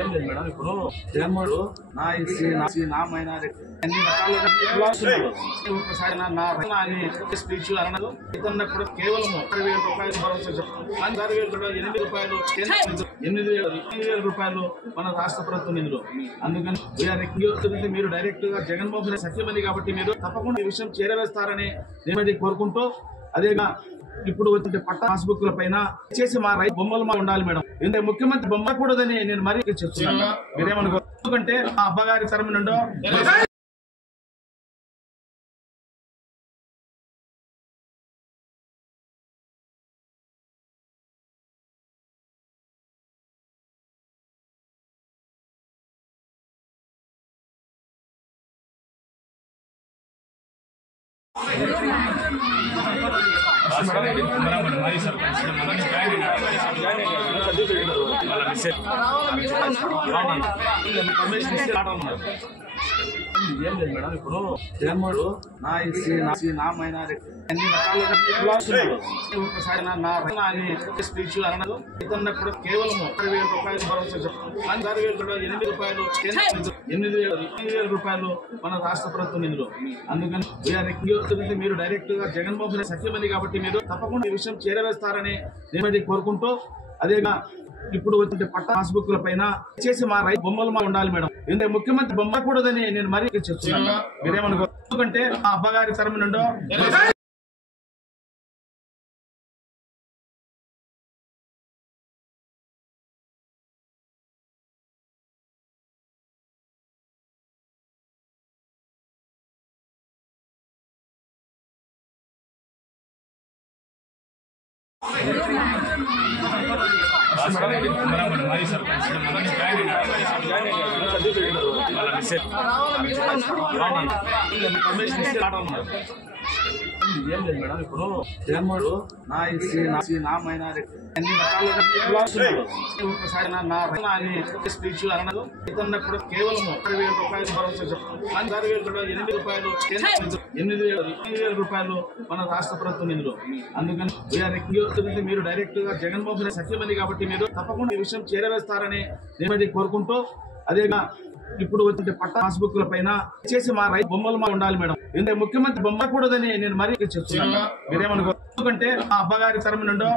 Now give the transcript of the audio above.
ఏం లేదు మేడం. ఇప్పుడు జగన్మోహన్ నా మైనారిటీ అన్ని రకాలుగా ఒకసారి నా స్పీచ్ అన్నది ఇతన్నప్పుడు కేవలం 60,000 రూపాయలు భరోసా చెప్తాను. 6,000 కూడా 8 రూపాయలు 8,000 రూపాయలు మన రాష్ట్ర ప్రభుత్వం నిధులు. అందుకని మీరు డైరెక్ట్ గా జగన్మోహన్ రెడ్డి సత్యమంది కాబట్టి మీరు తప్పకుండా ఈ విషయం చేరవేస్తారని నేను కోరుకుంటూ, అదేగా ఇప్పుడు వచ్చిన పట్ట పాస్బుక్ల పైన చేసి మా రైతు బొమ్మలు మా ఉండాలి మేడం. ఎందుకంటే ముఖ్యమంత్రి బొమ్మ కూడదని నేను మరీ చెప్తున్నాను. మీరేమనుకో, ఎందుకంటే మా అబ్బగారి తరమి నుండో ఏం లేదు మేడం. ఇప్పుడు జగన్మోహన్ నా మైనారిటీ అన్ని రకాలుగా ఒకసారి నా స్పీచ్ అన్నది ఇతన్నప్పుడు కేవలం 60,000 రూపాయలు భరోసా చెప్తాను. 6,000 కూడా 8 రూపాయలు 8,000 రూపాయలు మన రాష్ట్ర ప్రభుత్వం నిధులు. అందుకని మీరు డైరెక్ట్ గా జగన్మోహన్ రెడ్డి సత్యమంది కాబట్టి మీరు తప్పకుండా ఈ విషయం చేరవేస్తారని నేను కోరుకుంటూ, అదేగా ఇప్పుడు వచ్చిన పట్ట పాస్బుక్ల పైన చేసి మా రైతు బొమ్మలు మా ఉండాలి మేడం. ఎందుకంటే ముఖ్యమంత్రి బొమ్మ కూడదని నేను మరీ చెప్తున్నాను. మీరేమనుకో, ఎందుకంటే మా అబ్బగారి తరమి నుండో ఏం లేదు మేడం. ఇప్పుడు జగన్మోహన్ నా మైనారిటీ అన్ని రకాలుగా ఒకసారి నా స్పీచ్ అన్నది ఇతన్నప్పుడు కేవలం 60,000 రూపాయలు భరోసా చెప్తాను. 6,000 కూడా 8 రూపాయలు 8,000 రూపాయలు మన రాష్ట్ర ప్రభుత్వం నిధులు. అందుకని మీరు డైరెక్ట్ గా జగన్మోహన్ రెడ్డి సత్యమంది కాబట్టి మీరు తప్పకుండా ఈ విషయం చేరవేస్తారని నేను కోరుకుంటూ, అదేగా ఇప్పుడు వచ్చిన పట్ట పాస్బుక్ల పైన చేసి మా రైతు బొమ్మలు మా ఉండాలి మేడం. ఎందుకంటే ముఖ్యమంత్రి బొమ్మ కూడదని నేను మరీ చెప్తున్నాను. మీరేమనుకో, ఎందుకంటే మా అబ్బగారి తరమి నుండో